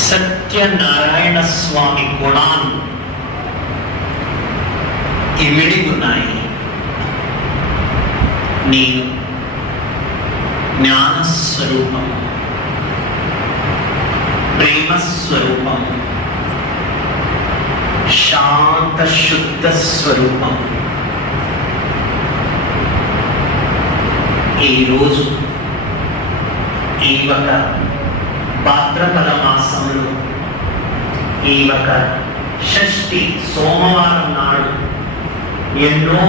సత్యనారాయణ స్వామి గుణాలు ఇమిడి ఉన్నాయి నేను జ్ఞానస్వరూపం ప్రేమస్వరూపం శాంత శుద్ధ స్వరూపం ఈరోజు ఈ ఒక భాద్రపద మాసంలో ఈ ఒక షష్ఠి సోమవారం నాడు ఎన్నో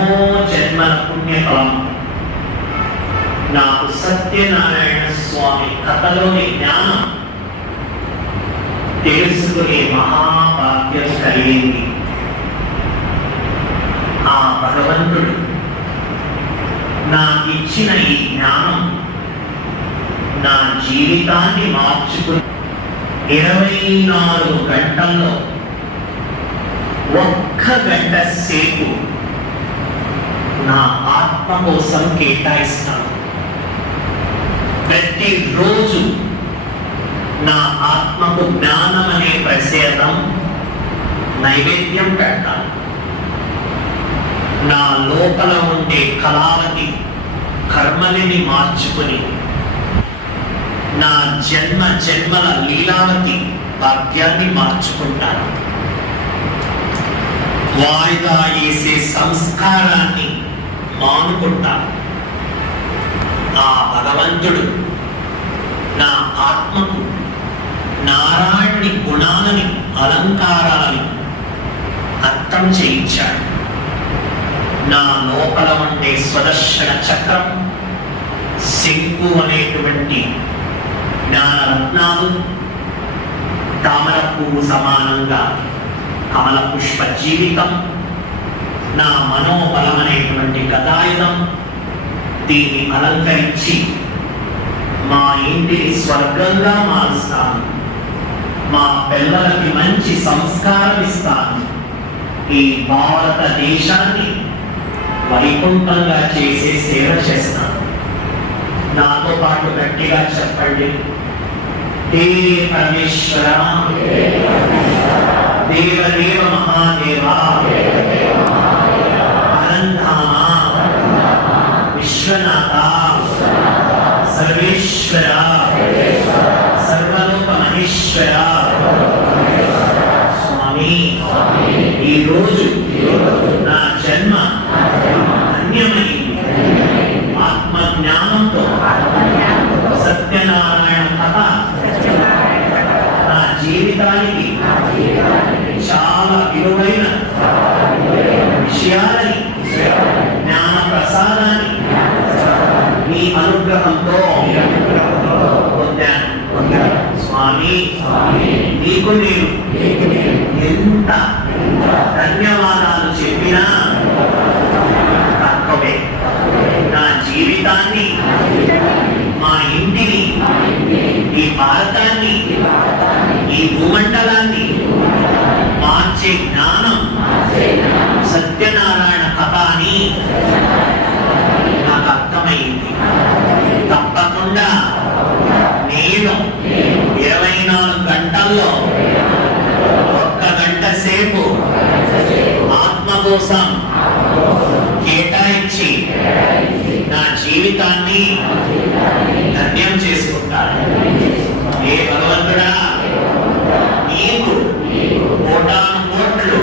జన్మల పుణ్యఫలం. నాకు సత్యనారాయణ స్వామి కథలోని జ్ఞానం తెలుసుకునే మహాభాగ్యం కలిగింది. ఆ భగవంతుడు నాకు ఇచ్చిన ఈ జ్ఞానం నా జీవితాన్ని మార్చుకుని ఇరవై నాలుగు గంటల్లో ఒక్క గంట సేపు నా ఆత్మ కోసం కేటాయిస్తాను. ప్రతిరోజు నా ఆత్మకు జ్ఞానం అనే ప్రసేదం నైవేద్యం పెడతాను. నా లోపల ఉండే కళావతి కర్మలిని మార్చుకుని నా జన్మ జన్మల లీలావతి భాగ్యాన్ని మార్చుకుంటాను. వాయిదా వేసే సంస్కారాన్ని మానుకుంటాను. ఆ భగవంతుడు నా ఆత్మకు నారాయణుని గుణాలని అలంకారాలని అర్థం చేయించాడు. నా లోపల ఉండే స్వదర్శన చక్రం శంకు అనేటువంటి జ్ఞానరత్నాలు తామర పువ్వు సమానంగా కమల పుష్ప జీవితం నా మనోబలం అనేటువంటి గదాయుధం దీన్ని అలంకరించి మా ఇంటిని స్వర్గంగా మారుస్తాను. మా పిల్లలకి మంచి సంస్కారం ఇస్తాను. ఈ భారతదేశాన్ని వైకుంఠంగా చేసే సేవ చేస్తాను. నాతో పాటు గట్టిగా చెప్పండి. హే పరమేశ్వర. దేవదేవ మహాదేవ. ధన్యవాదాలు చెప్పినా తక్కువే. నా జీవితాన్ని మా ఇంటిని ఈ భారతాన్ని ఈ భూమండలాన్ని మార్చే జ్ఞానం సత్యనారాయణ కథ అని నాకు అర్థమైంది. తప్పకుండా నేను ఇరవై నాలుగు గంటల్లో ఒక్క గంట సేపు ఆత్మ కోసం కేటాయించి నా జీవితాన్ని ధన్యం చేసుకుంటాను ఏ భగవంతుడు నీకు కోటాను కోట్లు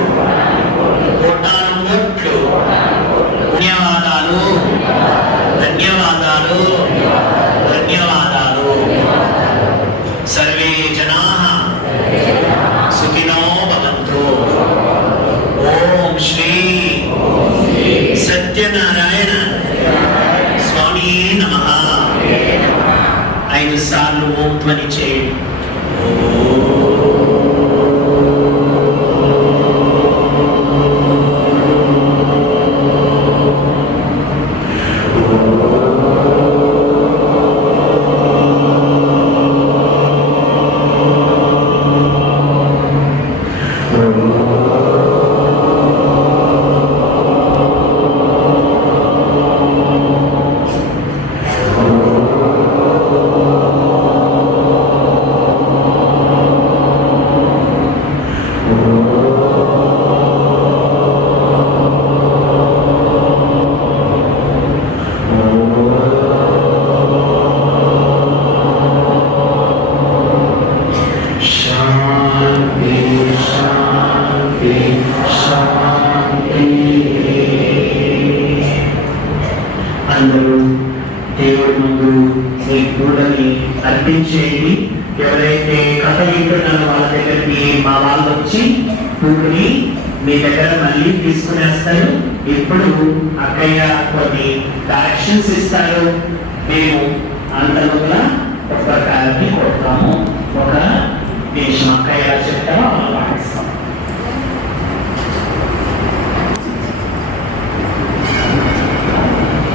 కోటాను కోట్లు ధన్యవాదాలు ధన్యవాదాలు ధన్యవాదాలు సర్వే జనా సుఖినో భవంతు ఓం శ్రీ సత్యనారాయణ స్వామి నమ. ఐదు సార్లు ఓం ధ్వని చేయండి ఓ అందరూ దేవుడి ముందు మీ కూడని అర్పించేయండి. ఎవరైతే కథ వింటున్నారో వాళ్ళ దగ్గరికి మా వాళ్ళు వచ్చి కూడిని మీ దగ్గర మళ్ళీ తీసుకునేస్తారు. ఇప్పుడు అక్కయ్య కొన్ని డైరెక్షన్స్ ఇస్తారు. మేము అంత లోపల